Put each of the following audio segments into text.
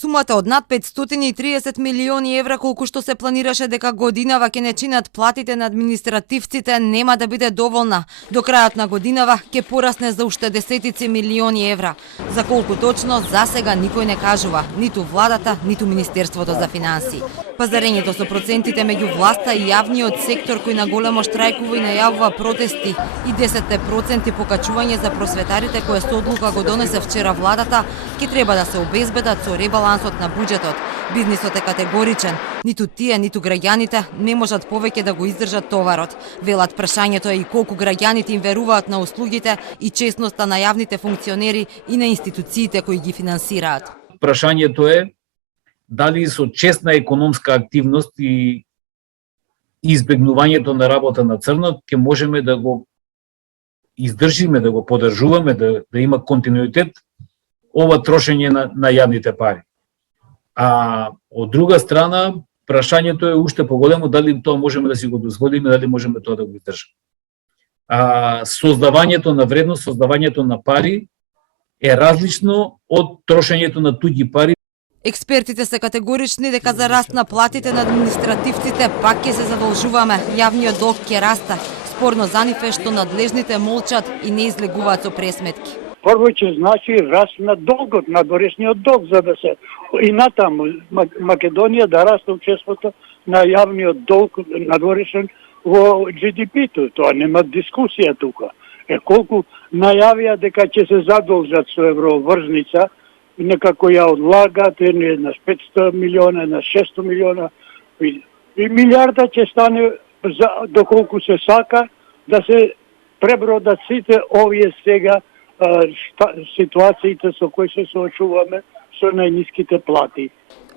сумата од над 530 милиони евра колку што се планираше дека годинава ќе не чинат платите на административците нема да биде доволна. До крајот на годинава ќе порасне за уште десетици милиони евра. За колку точно, засега никој не кажува, ниту владата, ниту Министерството за финансии. Пазарењето со процентите меѓу власта и јавниот сектор кој на големо штрајкува и најавува протести и 10% покачување за просветарите кое со одлука го донесе вчера владата, ќе треба да се обезбедат со ребалансот на буџетот. Бизнисот е категоричен, ниту тие, ниту граѓаните не можат повеќе да го издржат товарот. Велат прашањето е и колку граѓаните им веруваат на услугите и честноста на јавните функционери и на институциите кои ги финансираат. Прашањето е дали со честна економска активност и избегнувањето на работа на црно ќе можеме да го издржиме, да го поддржуваме, да има континуитет ова трошење на јавните пари. А од друга страна, прашањето е уште поголемо дали тоа можеме да си го дозволиме, дали можеме тоа да го издржиме. Создавањето на вредност, создавањето на пари е различно од трошењето на туѓи пари. Експертите се категорични дека за раст на платите на административците пак ќе се задолжуваме, јавниот долг ќе расте. Спорно за нив е што надлежните молчат и не излегуваат со пресметки. Прво ќе значи раст на долгот, на дорешниот долг, за да се и натаму Македонија да расте учеството на јавниот долг надворешен во GDP-то. Тоа нема дискусија тука. Колку најавија дека ќе се задолжат со евроврзница, некако ја одлагат, на 500 милиона, на 600 милиона, и милиарда ќе стане доколку се сака да се пребродат сите овие сега ситуациите со кои се соочуваме со најниските плати.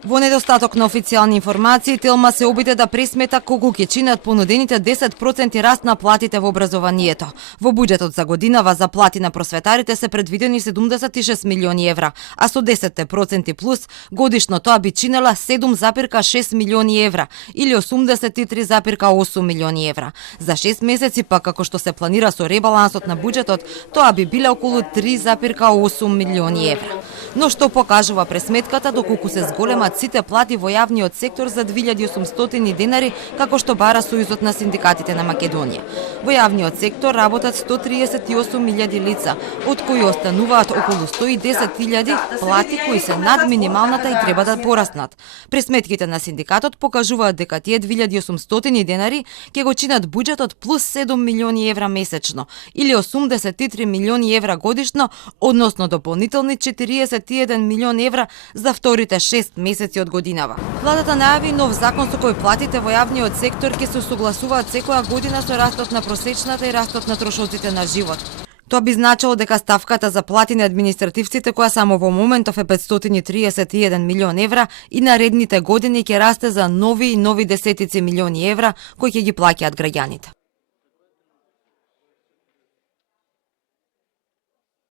Во недостаток на официјални информации, Телма се обиде да пресмета колку ќе чинат понудените 10% раст на платите во образованието. Во буџетот за годинава за плати на просветарите се предвидени 76 милиони евра, а со 10% плюс годишно тоа би чинела 7,6 милиони евра или 83,8 милиони евра. За 6 месеци пак како што се планира со ребалансот на буџетот, тоа би биле околу 3,8 милиони евра. Но што покажува пресметката доколку се зголемат сите плати во јавниот сектор за 2800 денари, како што бара Сојузот на синдикатите на Македонија. Во јавниот сектор работат 138.000 лица, од кои остануваат околу 110.000 плати кои се над минималната и треба да пораснат. Пресметките на синдикатот покажуваат дека тие 2800 денари ќе го чинат буџетот плюс 7 милиони евра месечно или 83 милиони евра годишно, односно дополнителни 41 милион евра за вторите 6 месеци од годинава. Владата најави нов закон со кој платите во јавниот сектор ќе се согласуваат секоја година со растот на просечната и растот на трошоците на живот. Тоа би значило дека ставката за плати на административците, која само во моментов е 531 милион евра, и наредните години ќе расте за нови и нови десетици милиони евра кои ќе ги плаќаат граѓаните.